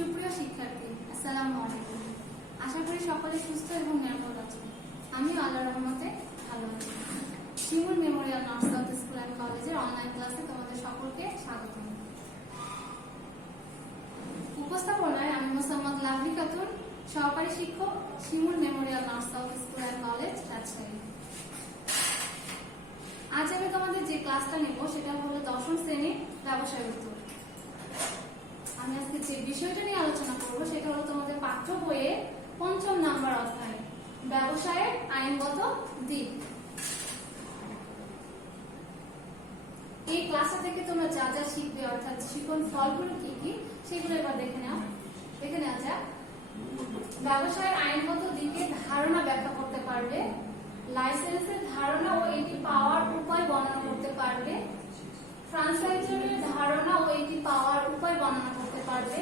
সুপ্রিয় শিক্ষার্থী, আসসালামু আলাইকুম। আশা করি সকলে সুস্থ এবং নিরাপদ আছেন। আমি আল্লাহর রহমতে ভালো আছি। Shimul Memorial north south school and কলেজের অনলাইন ক্লাসে তোমাদের সকলকে স্বাগত। উপস্থাপনায় আমি মোসাম্মদ লাভলি খাতুন, সহকারী শিক্ষক, Shimul Memorial north south school and College, Rajshahi. আজ আমি তোমাদের যে ক্লাসটা নেব সেটা হলো দশম শ্রেণীর ব্যবসায় উত্তর। আমি আজকে যে বিষয়টা নিয়ে আলোচনা করবো সেটা হলো তোমাদের পাঠ্য বইয়ে ৫ম নাম্বার অধ্যায় ব্যবসায়ের আইনগত দিক। এই ক্লাসটা থেকে তোমরা যা যা শিখবে, অর্থাৎ শিখন ফলগুলো কি কি সেগুলো এবার দেখে নেওয়া যাক। ব্যবসায়ের আইনগত দিকে ধারণা ব্যাখ্যা করতে পারবে, লাইসেন্সের ধারণা ও এটি পাওয়ার উপায় বর্ণনা করতে পারবে, ফ্রাঞ্চাইজারের ধারণা ও এটি পাওয়ার উপায় বর্ণনা করতে পারবে,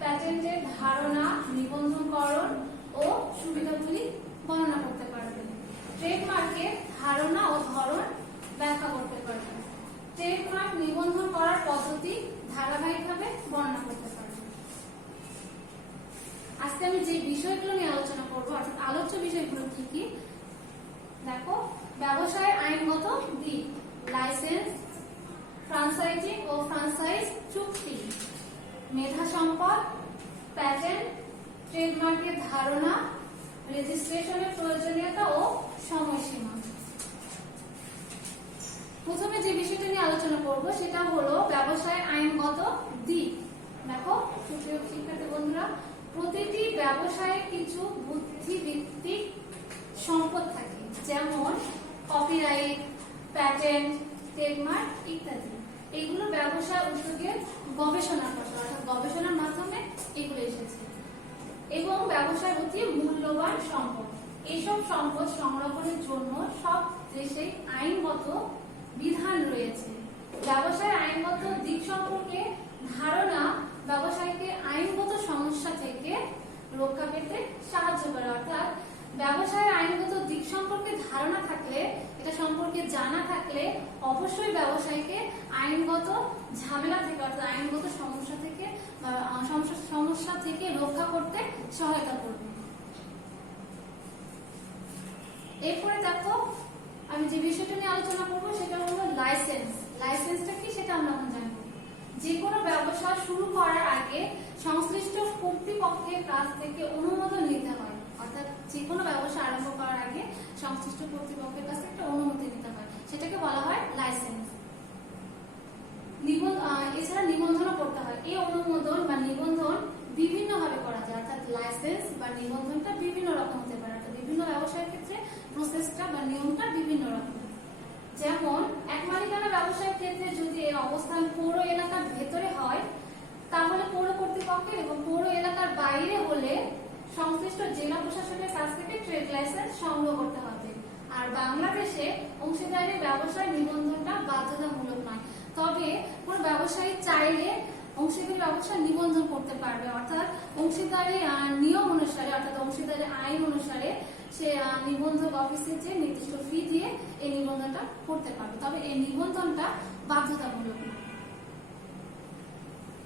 প্যাটেন্টের ধারণা, নিবন্ধনকরণ ও সুবিধাগুলি বর্ণনা করতে পারবে, ট্রেডমার্কের ধারণা ও ধরন ব্যাখ্যা করতে পারবে, ট্রেডমার্ক নিবন্ধন করার পদ্ধতি ধারাবাহিকভাবে বর্ণনা করতে পারবে। আজকে আমি যে বিষয়গুলো নিয়ে আলোচনা করবো, অর্থাৎ আলোচ্য বিষয়গুলো কি কি দেখো। ব্যবসায়ের আইনগত দিক, লাইসেন্স, ফ্রাঞ্চাইজিং ও ফ্রাঞ্চাইজ চুক্তি, মেধা সম্পদ, প্যাটেন্ট, ট্রেডমার্কের ধারণা, রেজিস্ট্রেশনের প্রয়োজনীয়তা ও সময়সীমা। প্রথমে যে বিষয়টা নিয়ে আলোচনা করব সেটা হলো ব্যবসায়ের আইনগত দিক। দেখো সুপ্রিয় শিক্ষার্থী বন্ধুরা, প্রতিটি ব্যবসায়ে কিছু বুদ্ধিভিত্তিক সম্পদ থাকে, যেমন কপিরাইট, প্যাটেন্ট, ট্রেডমার্ক ইত্যাদি। এগুলো ব্যবসা উদ্যোগের গবেষণার কথা, অর্থাৎ গবেষণার মাধ্যমে এগুলো এসেছে এবং ব্যবসার অতি মূল্যবান সম্পদ। এইসব সম্পদ সংরক্ষণের জন্য সব দেশে আইনগত বিধান রয়েছে। ব্যবসায়ের আইনগত দিক সম্পর্কে ধারণা ব্যবসায়ীকে আইনগত সমস্যা থেকে রক্ষা পেতে সাহায্য করে, অর্থাৎ ব্যবসায়ের আইনগত দিক সম্পর্কে ধারণা থাকলে, এটা সম্পর্কে জানা থাকলে অবশ্যই ব্যবসায়ীকে আইনগত ঝামেলা থেকে, অর্থাৎ আইনগত সমস্যা থেকে রক্ষা করতে সহায়তা করবে। এরপরে দেখো আমি যে বিষয়টা নিয়ে আলোচনা করবো সেটা হলো লাইসেন্স। লাইসেন্সটা কি সেটা আমরা এখন জানবো। যে কোনো ব্যবসা শুরু করার আগে সংশ্লিষ্ট কর্তৃপক্ষের কাছ থেকে অনুমোদন নিতে হয়, অর্থাৎ যে কোনো ব্যবসা আরম্ভ করার আগে সংশ্লিষ্ট কর্তৃপক্ষের কাছে একটা অনুমতি নিতে হয়, সেটাকে বলা হয় লাইসেন্স। এছাড়া নিবন্ধনও করতে হয়। এই অনুমোদন বা নিবন্ধন বিভিন্ন ভাবে করা যায়, অর্থাৎ লাইসেন্স বা নিবন্ধনটা বিভিন্ন রকম হতে পারে, অর্থাৎ বিভিন্ন ব্যবসায়ের ক্ষেত্রে প্রসেসটা বা নিয়মটা বিভিন্ন রকম। যেমন এক মালিকানা ব্যবসায়ের ক্ষেত্রে যদি এর অবস্থান পৌর এলাকার ভেতরে হয় তাহলে পৌর কর্তৃপক্ষের, এবং পৌর এলাকার বাইরে হলে সংশ্লিষ্ট জেলা প্রশাসনের কাছ থেকে ট্রেড লাইসেন্স সংগ্রহ করতে হবে। আর বাংলাদেশে অংশীদারি ব্যবসায় নিবন্ধনটা বাধ্যতামূলক নয়, তবে কোন ব্যবসায়ী চাইলে অংশীদারি ব্যবসা নিবন্ধন করতে পারবে, অর্থাৎ অংশীদারি নিয়ম অনুসারে, অর্থাৎ অংশীদারি আইন অনুসারে সে নিবন্ধক অফিসে যে নির্দিষ্ট ফি দিয়ে এই নিবন্ধনটা করতে পারবে, তবে এই নিবন্ধনটা বাধ্যতামূলক নয়।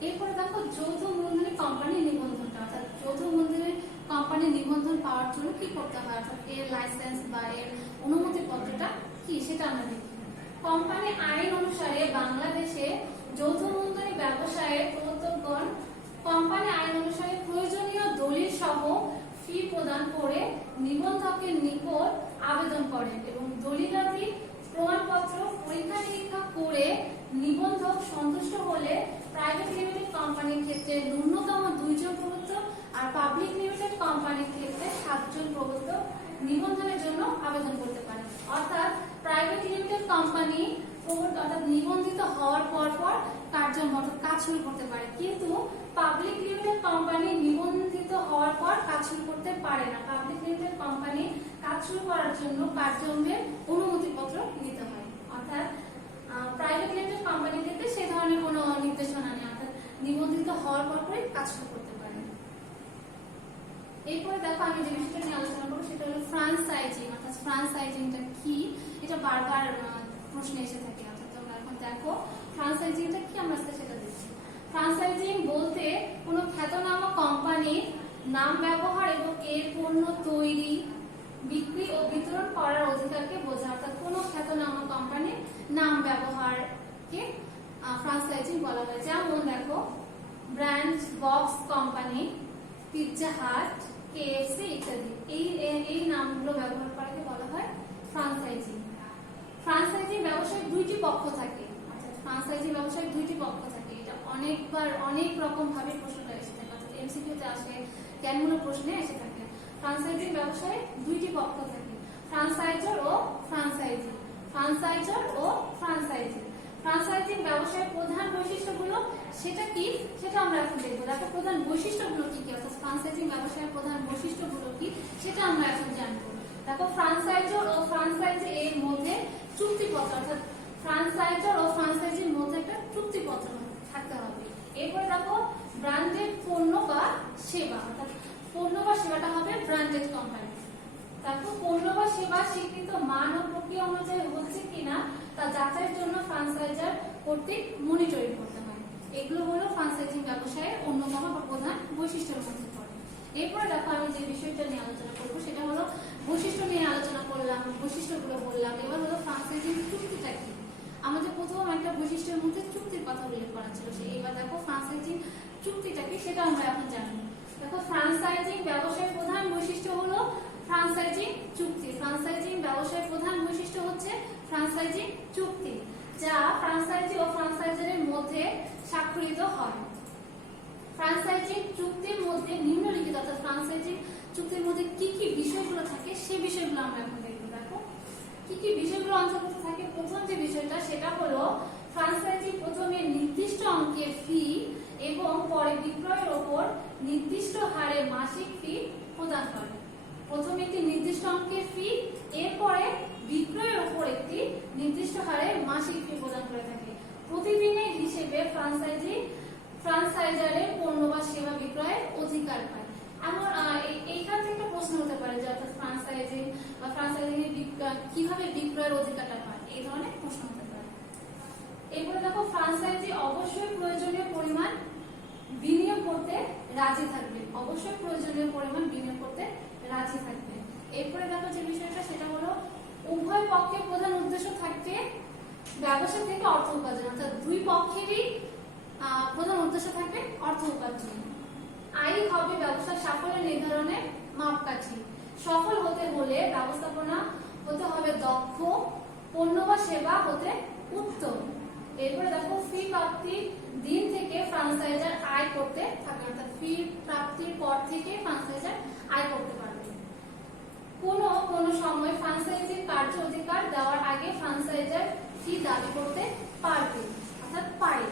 এরপরে দেখো যৌথ মূলধনী কোম্পানির নিবন্ধনটা, অর্থাৎ যৌথ মূলধনী কোম্পানির নিবন্ধন পাওয়ার জন্য কি করতে হয়, অর্থাৎ এর লাইসেন্স বা এর অনুমতি পত্রটা কি সেটা আমরা দেখি। কোম্পানি আইন অনুসারে বাংলাদেশে যৌথ মূলধনী ব্যবসায়ের প্রবর্তকগণ কোম্পানি আইন অনুসারে প্রয়োজনীয় দলিল সহ ফি প্রদান করে নিবন্ধকের নিকট আবেদন করেন এবং দলিলাদি প্রমাণপত্র পরীক্ষা নিরীক্ষা করে নিবন্ধক সন্তুষ্ট হলে প্রাইভেট লিমিটেড কোম্পানির ক্ষেত্রে ন্যূনতম 2 জন প্রবর্তক আর পাবলিক লিমিটেড কোম্পানির ক্ষেত্রে 7 জন প্রবর্তক নিবন্ধনের জন্য আবেদন করতে পারে। অর্থাৎ প্রাইভেট লিমিটেড কোম্পানি অর্থাৎ নিবন্ধিত হওয়ার পর কাজ শুরু করতে পারে, কিন্তু পাবলিক লিমিটেড কোম্পানি নিবন্ধিত হওয়ার পর কাজ শুরু করতে পারে না। পাবলিক লিমিটেড কোম্পানি কাজ শুরু করার জন্য কার্যক্রমের অনুমতিপত্র নিতে হয়, অর্থাৎ প্রাইভেট লিমিটেড কোম্পানির ক্ষেত্রে সেই ধরনের কোনো নির্দেশনা নেই, অর্থাৎ নিবন্ধিত হওয়ার পরই কাজ শুরু করতে পারে। এরপরে দেখো আমি যে বিষয়টা নিয়ে আলোচনা করবো সেটা হলো ফ্রাঞ্চাইজিং, অর্থাৎ ফ্রাঞ্চাইজিংটা কি এটা বারবার প্রশ্নে এসে থাকে। অর্থাৎ তোমরা এখন দেখো ফ্রাঞ্চাইজিংটা কি, আমরা সেটা দেখছি। ফ্রাঞ্চাইজিং বলতে কোনো খ্যাতনামা নাম ব্যবহার এবং এর পণ্য তৈরি, বিক্রি ও বিতরণ করার অধিকারকে বোঝায়। অর্থাৎ কোনো খ্যাতনামা কোম্পানির নাম ব্যবহারকে ফ্রাঞ্চাইজিং বলা হয়। যেমন দেখো, brand box company, Pizza Hut, KFC ইত্যাদি, এই নামগুলো ব্যবহার করাকে বলা হয় ফ্রাঞ্চাইজিং। ফ্রাঞ্চাইজিং ব্যবসায় দুইটি পক্ষ থাকে। অর্থাৎ ফ্রাঞ্চাইজিং ব্যবসায় দুইটি পক্ষ থাকে। এটা অনেকবার অনেক রকম ভাবে প্রশ্নটা এসে থাকে। অর্থাৎ এমসিকিউতে আসে, জ্ঞানমূলক প্রশ্নে এসে থাকে। ফ্রাঞ্চাইজিং ব্যবসায় দুইটি পক্ষ থাকে, ফ্রাঞ্চাইজার ও ফ্রাঞ্চাইজি। ফ্রাঞ্চাইজার ও ফ্রাঞ্চাইজি। ফ্রাঞ্চাইজিং ব্যবসায়ের প্রধান বৈশিষ্ট্যগুলো সেটা কি, সেটা আমরা এখন দেখবো। দেখো প্রধান বৈশিষ্ট্যগুলো কি কি, অর্থাৎ ফ্রাঞ্চাইজিং ব্যবসায়ের প্রধান বৈশিষ্ট্যগুলো কি সেটা আমরা এখন জানবো। দেখো, ফ্রাঞ্চাইজার ও ফ্রাঞ্চাইজি এর মধ্যে চুক্তিপত্র, অর্থাৎ ফ্রাঞ্চাইজার ও ফ্রাঞ্চাইজির মধ্যে একটা চুক্তিপত্র থাকতে হবে। এরপরে দেখো, ব্র্যান্ডেড পণ্য বা সেবা, অর্থাৎ পণ্য বা সেবাটা হবে ব্র্যান্ডেড কোম্পানি। তারপর পণ্য বা সেবা স্বীকৃত মান ও প্রক্রিয়া অনুযায়ী হচ্ছে কিনা তা যাচাইয়ের জন্য ফ্রাঞ্চাইজার কর্তৃক মনিটরিং করতে হয়। এগুলো হলো ফ্রাঞ্চাইজিং ব্যবসায়ের অন্যতম বা প্রধান বৈশিষ্ট্যের মধ্যে পড়ে। এরপরে দেখো, আমি যে বিষয়টা নিয়ে আলোচনা করবো সেটা হলো বৈশিষ্ট্য নিয়ে আলোচনা করলাম, বৈশিষ্ট্যগুলো বললাম। এবার হলো ফ্রাঞ্চাইজিং চুক্তিটা কি। আমাদের প্রথম একটা বৈশিষ্ট্যের মধ্যে চুক্তির কথা উল্লেখ করা ছিল, এবার দেখো ফ্রাঞ্চাইজিং চুক্তিটা কি সেটা আমরা এখন জানবো। দেখো, ফ্রাঞ্চাইজিং ব্যবসায়ের প্রধান বৈশিষ্ট্য হলো ফ্রাঞ্চাইজিং চুক্তি। ফ্রাঞ্চাইজিং ব্যবসায়ের প্রধান বৈশিষ্ট্য হচ্ছে ফ্রাঞ্চাইজিং চুক্তি, যা ফ্রাঞ্চাইজি ও ফ্রাঞ্চাইজারের মধ্যে স্বাক্ষরিত হয়। ফ্রাঞ্চাইজিং চুক্তির মধ্যে নিম্নলিখিত, অর্থাৎ ফ্রাঞ্চাইজিং চুক্তির মধ্যে কি কি বিষয়গুলো থাকে সে বিষয়গুলো আমরা এখন দেখব। দেখো, কি কি বিষয়গুলো অন্তর্ভুক্ত থাকে। প্রথম যে বিষয়টা সেটা হলো ফ্রাঞ্চাইজি প্রথমে নির্দিষ্ট অঙ্কের ফি এবং পরে বিক্রয়ের ওপর নির্দিষ্ট হারে মাসিক ফি প্রদান করে। প্রথমে একটি নির্দিষ্ট অঙ্কের ফি, এরপরে বিক্রয়ের ওপর একটি নির্দিষ্ট হারে মাসিক ফি প্রদান করে থাকে। প্রতিদিনের হিসেবে ফ্রাঞ্চাইজারের পণ্য বা সেবা বিক্রয়ের অধিকার পায়। এমন এইখান থেকে একটা প্রশ্ন হতে পারে যে অর্থাৎ ফ্রাঞ্চাইজিং বা ফ্রাঞ্চাইজিং কিভাবে বিক্রয়ের অধিকারটা পায়, এই ধরনের প্রশ্ন হতে পারে। এরপরে দেখো, ফ্রাঞ্চাইজি অবশ্যই প্রয়োজনীয় পরিমাণ বিনিয়োগ করতে রাজি থাকবে। অবশ্যই প্রয়োজনীয় পরিমাণ বিনিয়োগ করতে রাজি থাকবে। এরপরে দেখো যে বিষয়টা সেটা হলো উভয় পক্ষের প্রধান উদ্দেশ্য থাকবে ব্যবসা থেকে অর্থ উপার্জন। অর্থাৎ দুই পক্ষেরই প্রধান উদ্দেশ্য থাকবে অর্থ উপার্জন। আয় হবে ব্যবসার সাফল্য নির্ধারণের মাপকাঠি। সফল হতে হলে ব্যবস্থাপনা হতে হবে দক্ষ, পণ্য বা সেবা হতে উত্তম। এরপরে দেখো, ফি প্রাপ্তির দিন থেকে ফ্রাঞ্চাইজার আয় করতে থাকে। অর্থাৎ ফি প্রাপ্তির পর থেকে ফ্রাঞ্চাইজার আয় করতে পারবে। কোনো সময় ফ্রাঞ্চাইজির কার্য অধিকার দেওয়ার আগে ফ্রাঞ্চাইজার ফি দাবি করতে পারবে, অর্থাৎ পারে।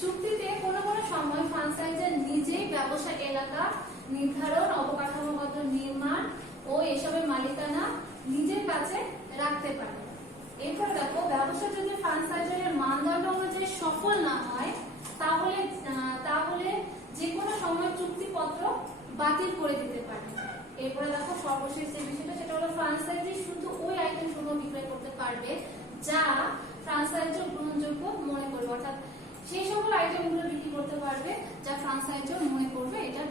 চুক্তিতে কোনো সময় ফ্রাঞ্চাইজার নিজেই ব্যবসা এলাকা নির্ধারণ, অবকাঠামোগত নির্মাণ ও এসবের মালিকানা নিজের কাছে রাখতে পারে। এরপরে দেখো, ব্যবসা যদি ফ্রাঞ্চাইজারের মানদণ্ড অনুযায়ী সফল না হয় তাহলে যে কোনো সময় চুক্তিপত্র বাতিল করে দিতে পারে। এরপরে দেখো, সর্বশেষ যে বিষয়টা সেটা হলো ফ্রাঞ্চাইজি শুধু ওই আইটেম সমূহ বিক্রয় করতে পারবে যা ফ্রাঞ্চাইজার গ্রহণযোগ্য মনে করবে। অর্থাৎ সেই সকল আইটেমগুলো বিক্রি করতে পারবে যা ফ্রাঞ্চাইজার মনে করবে এটা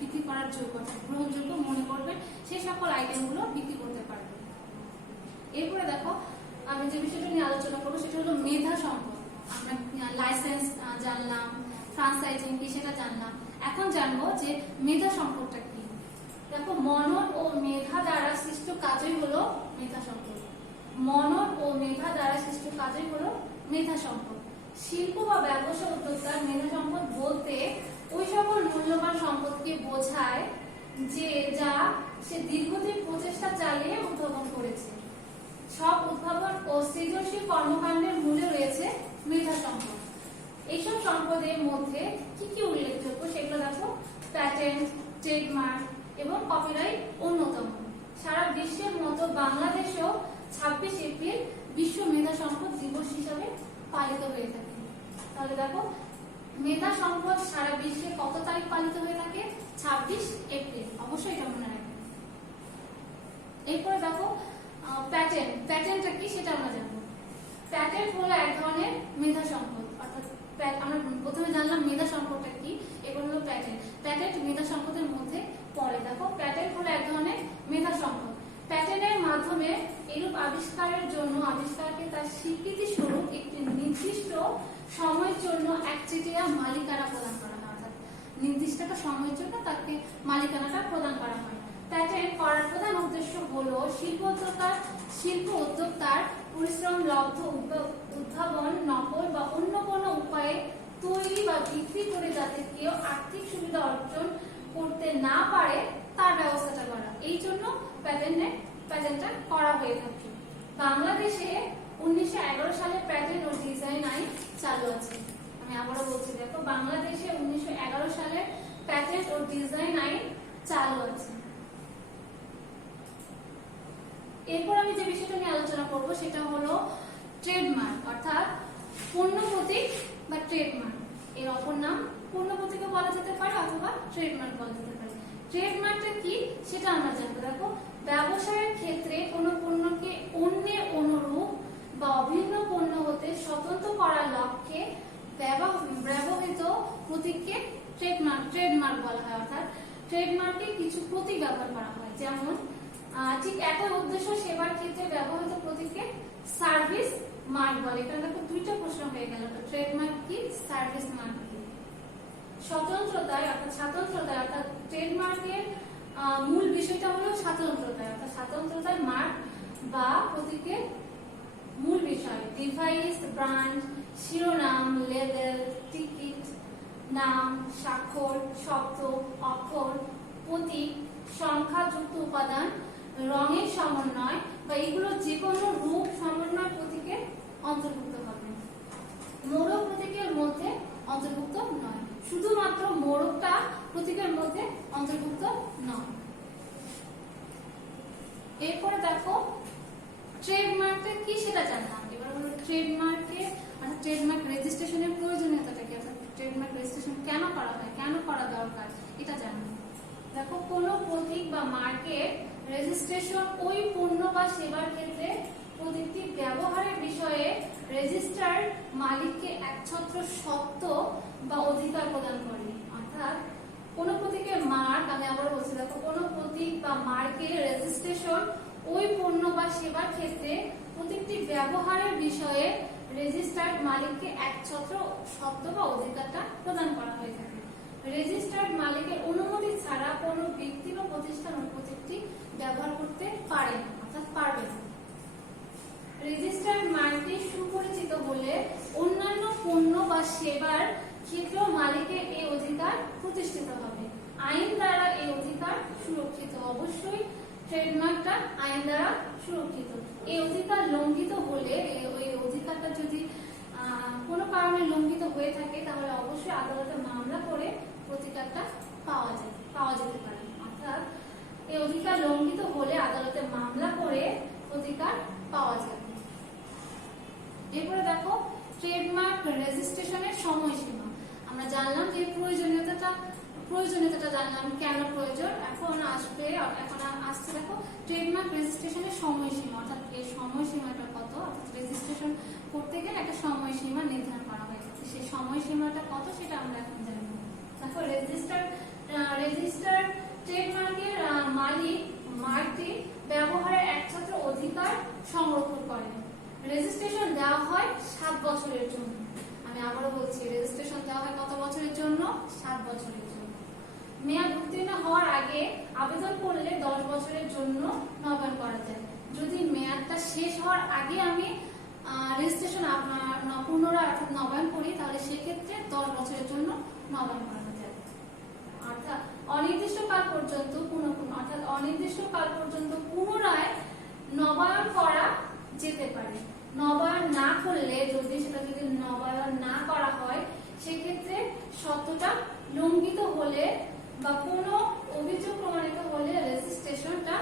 বিক্রি করার যোগ্য, অর্থাৎ গ্রহণযোগ্য মনে করবে সেই সকল আইটেমগুলো বিক্রি করতে পারবে। এরপরে দেখো, আমি যে বিষয়টা নিয়ে আলোচনা করবো সেটা হলো মেধা সম্পদ। আমরা লাইসেন্স জানলাম, ফ্রাঞ্চাইজিং কি সেটা জানলাম, এখন জানবো যে মেধা সম্পদটা কি। দেখো, মনন ও মেধা দ্বারা সৃষ্ট কাজই হলো মেধা সম্পদ। মনন ও মেধা দ্বারা সৃষ্ট কাজই হলো মেধা সম্পদ। শিল্প বা ব্যবসা উদ্যোক্তার মেধা সম্পদ বলতে ওই সকল মূল্যবান সম্পদকে বোঝায় যা সে দীর্ঘদিন প্রচেষ্টা চালিয়ে উদ্ভাবন করেছে। সব উদ্ভাবন ও সৃজনশীল কর্মকাণ্ডের মূলে রয়েছে মেধা সম্পদ। এইসব সম্পদের মধ্যে কি কি উল্লেখযোগ্য সেগুলো দেখো, প্যাটেন্ট, ট্রেডমার্ক এবং কপিরাইট অন্যতম। সারা বিশ্বের মতো বাংলাদেশেও 26 এপ্রিল বিশ্ব মেধা সম্পদ দিবস হিসাবে পালিত হয়ে থাকে। তাহলে দেখো, মেধা সম্পদ সারা বিশ্বে কত তারিখ পালিত হয়ে থাকে? 26 এপ্রিল। অবশ্যই এটা মনে রাখবেন। এরপরে দেখো, প্যাটেন্টটা কি সেটা আমরা জানবো। প্যাটেন্ট হলো এক ধরনের মেধা সম্পদ। অর্থাৎ আমরা প্রথমে জানলাম মেধা সম্পদটা কি, এবার হলো প্যাটেন্ট। মেধা সম্পদ মাধ্যমে এরূপ আবিষ্কারের জন্য আবিষ্কারকে তার স্বীকৃতি স্বরূপ একটি নির্দিষ্ট সময়ের জন্য একচেটিয়া মালিকানা প্রদান করা হয়, অর্থাৎ নির্দিষ্ট একটা সময়ের জন্য তাকে মালিকানাটা প্রদান করা হয়। প্যাটেন্ট করার প্রধান উদ্দেশ্য হলো শিল্প উদ্যোক্তার পরিশ্রম লব্ধ উদ্ভাবন, নকল বা অন্য কোনো উপায়ে তৈরি বা বিক্রি করে যাতে কেউ আর্থিক সুবিধা অর্জন করতে না পারে তার ব্যবস্থাটা করা। এই জন্য প্যাটেন্টটা করা হয়ে থাকে। বাংলাদেশে 1911 সালে প্যাটেন্ট ও ডিজাইন আইন চালু আছে। আমি আবারও বলছি, দেখো, বাংলাদেশে 1911 সালে প্যাটেন্ট ও ডিজাইন আইন চালু আছে। এরপর আমি যে বিষয়টা নিয়ে আলোচনা করব সেটা হলো ট্রেডমার্ক, অর্থাৎ পণ্য প্রতীক বা ট্রেডমার্ক। এর অপর নাম পণ্য প্রতীকও বলা যেতে পারে অথবা ট্রেডমার্ক বলা যেতে পারে। ট্রেডমার্কটা কি সেটা আমরা জানবো। দেখো, ব্যবসায়ের ক্ষেত্রে কোনো পণ্যকে অন্যের অনুরূপ বা অভিন্ন পণ্য হতে স্বতন্ত্র করার লক্ষ্যে ব্যবহৃত প্রতীককে ট্রেডমার্ক বলা হয়। অর্থাৎ ট্রেডমার্কে কিছু প্রতীক ব্যবহার করা হয়, যেমন ঠিক একই উদ্দেশ্য সেবার ক্ষেত্রে ব্যবহৃত প্রতীককে সার্ভিস মার্ক বলে। এখানে দেখো দুইটা প্রশ্ন হয়ে গেল, ট্রেডমার্ক কি, সার্ভিস মার্ক কি। স্বতন্ত্রতায় অর্থাৎ ট্রেডমার্কের মূল বিষয়টা হলো স্বাতন্ত্রতায়, অর্থাৎ স্বাতন্ত্রতায় মার্ক বা প্রতীকের মূল বিষয় ডিভাইস, ব্র্যান্ড, শিরোনাম, লেবেল, টিকিট, নাম, স্বাক্ষর, শব্দ, অক্ষর, প্রতীক, সংখ্যাযুক্ত উপাদান, রঙের সমন্বয় বা এগুলো যে কোনো রূপ সমন্বয় প্রতীকে অন্তর্ভুক্ত হবে। মোড়ক প্রতীকের মধ্যে অন্তর্ভুক্ত নয়, শুধুমাত্র মোড়কটা প্রতীকের মধ্যে অন্তর্ভুক্ত নয়। এরপরে দেখো ট্রেডমার্কটা কি সেটা জানলাম। এবার হলো ট্রেডমার্কের অর্থাৎ ট্রেডমার্ক রেজিস্ট্রেশনের প্রয়োজনীয়তাটা কি, অর্থাৎ ট্রেডমার্ক রেজিস্ট্রেশন কেন করা হয়, কেন করা দরকার এটা জানবো। দেখো, কোনো প্রতীক বা মার্কের রেজিস্ট্রেশন ওই পণ্য বা সেবার ক্ষেত্রে প্রতীকটি ব্যবহারের বিষয়ে রেজিস্টার্ড মালিককে একছত্র সত্ত্ব বা অধিকার প্রদান করে। অর্থাৎ কোনো প্রতীকের মার্ক, আমি আবার বলছি, দেখো, কোনো প্রতীক বা মার্কের রেজিস্ট্রেশন ওই পণ্য বা সেবার ক্ষেত্রে প্রতীকটি ব্যবহারের বিষয়ে রেজিস্টার্ড মালিককে একছত্র সত্ত্ব বা অধিকারটা প্রদান করা হয়ে থাকে। রেজিস্টার্ড মালিকের অনুমতি ছাড়া কোনো ব্যক্তি বা প্রতিষ্ঠান ওই প্রতীকটি ব্যবহার করতে পারে না, অর্থাৎ পারবে না। রেজিস্টার্ড মার্কটি সুপরিচিত হলে অন্যান্য পণ্য বা সেবার ক্ষেত্রেও মালিকের এই অধিকার প্রতিষ্ঠিত হবে। আইন দ্বারা এই অধিকার সুরক্ষিত। অবশ্যই ট্রেডমার্কটা আইন দ্বারা সুরক্ষিত। এই অধিকার লঙ্ঘিত হলে, ওই অধিকারটা যদি কোনো কারণে লঙ্ঘিত হয়ে থাকে তাহলে অবশ্যই আদালতে মামলা করে প্রতিকারটা পাওয়া যেতে পারে। অর্থাৎ এই অধিকার লঙ্ঘিত হলে আদালতে মামলা করে প্রতিকার পাওয়া যাবে। এরপরে দেখো ট্রেডমার্ক রেজিস্ট্রেশনের সময়সীমা। আমরা জানলাম যে প্রয়োজনীয়তাটা জানলাম কেন প্রয়োজন। এখন আসছে দেখো ট্রেডমার্ক রেজিস্ট্রেশনের সময়সীমা, অর্থাৎ এর সময়সীমাটা কত, অর্থাৎ রেজিস্ট্রেশন করতে গেলে একটা সময়সীমা নির্ধারণ করা হয়েছে। সেই সময়সীমাটা কত সেটা আমরা এখন জানবো। দেখো, রেজিস্টার্ড ট্রেডমার্কের মালিক মার্কটি ব্যবহারের একছত্র অধিকার সংরক্ষণ করে। রেজিস্ট্রেশন দেওয়া হয় 7 বছরের জন্য। আমি আবারও বলছি, রেজিস্ট্রেশন দেওয়া হয় কত বছরের জন্য, 7 বছরের জন্য। মেয়াদ উত্তীর্ণ হওয়ার আগে আবেদন করলে 10 বছরের জন্য নবায়ন করা যায়। যদি মেয়াদটা শেষ হওয়ার আগে আমি রেজিস্ট্রেশন পুনরায় অর্থাৎ নবায়ন করি তাহলে সেক্ষেত্রে 10 বছরের জন্য নবায়ন করা যায়। অর্থাৎ অনির্দিষ্টকাল পর্যন্ত পুনরায় নবায়ন করা যেতে পারে। নবায়ন না করলে যদি নবায়ন না করা হয় সেক্ষেত্রে সত্যটা লঙ্ঘিত হলে বা কোনো অভিযোগ প্রমাণিত হলে রেজিস্ট্রেশনটা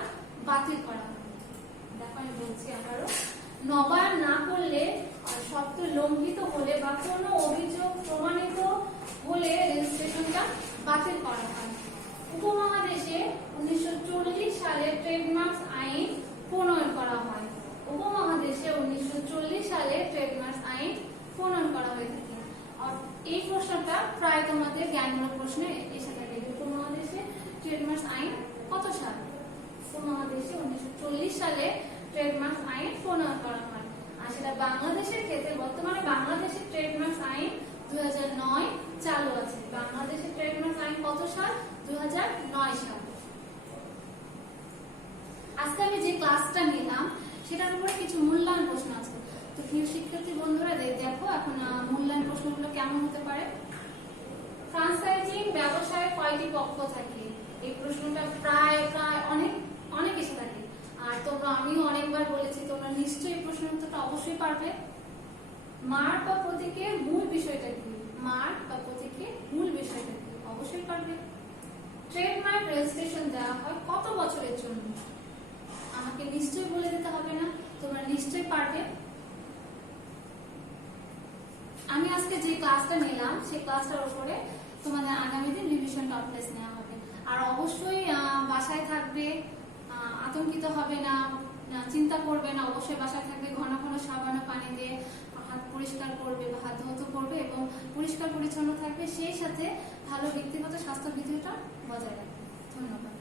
বাতিল করা হবে। দেখো, আমি বলছি আবারও, নবায়ন না করলে সত্য লঙ্ঘিত হলে বা কোনো অভিযোগ প্রমাণিত হলে রেজিস্ট্রেশনটা বাতিল করা হয়। উপমহাদেশে 1940 সালে ট্রেডমার্ক আইন প্রণয়ন করা হয়। উপমহাদেশে 1940 সালে ট্রেডমার্ক আইন প্রণয়ন করা হয়ে থাকে। এই প্রশ্নটা প্রায় তোমাদের জ্ঞানমূলক প্রশ্নে এসে থাকে। উপমহাদেশে ট্রেডমার্ক আইন কত সাল? উপমহাদেশে 1940 সালে ট্রেডমার্ক আইন প্রণয়ন করা হয়। আর সেটা বাংলাদেশের ক্ষেত্রে বর্তমানে বাংলাদেশের ট্রেডমার্ক আইন 2009 চালু আছে। বাংলাদেশের ট্রেডমার্ক আইন কত সাল? 2009 সাল। আজকে আমি যে ক্লাসটা নিলাম সেটার উপরে কিছু মূল্যায়ন প্রশ্ন আছে। তো প্রিয় শিক্ষার্থী বন্ধুরা দেখো এখন মূল্যায়ন প্রশ্নগুলো কেমন হতে পারে। ফ্র্যাঞ্চাইজিং ব্যবসায় কয়টি পক্ষ থাকে? এই প্রশ্নটা প্রায় অনেক এসে থাকে। আর আমিও অনেকবার বলেছি, তোমরা নিশ্চয়ই এই প্রশ্নের উত্তরটা অবশ্যই পারবে। মার্ক বা প্রতীকের মূল বিষয়টা কি? মার্ক বা প্রতীকের মূল বিষয়টা কি? অবশ্যই পারবে। ট্রেডমার্ক রেজিস্ট্রেশন দেওয়া হয় কত বছরের জন্য? আমাকে নিশ্চয়ই বলে দিতে হবে না, তোমরা নিশ্চয়ই পারবে। আমি আজকে যে ক্লাসটা নিলাম সেই ক্লাসটার উপরে তোমাদের আগামী দিন রিভিশন টপ টেস্ট নেওয়া হবে। আর অবশ্যই বাসায় থাকবে, আতঙ্কিত হবে না, চিন্তা করবে না। অবশ্যই বাসায় থাকবে, ঘন ঘন সাবান ও পানি দিয়ে হাত পরিষ্কার করবে বা হাত ধৌত করবে এবং পরিষ্কার পরিচ্ছন্ন থাকবে। সেই সাথে ভালো ব্যক্তিগত স্বাস্থ্য বিধিটা বজায় রাখবে। ধন্যবাদ।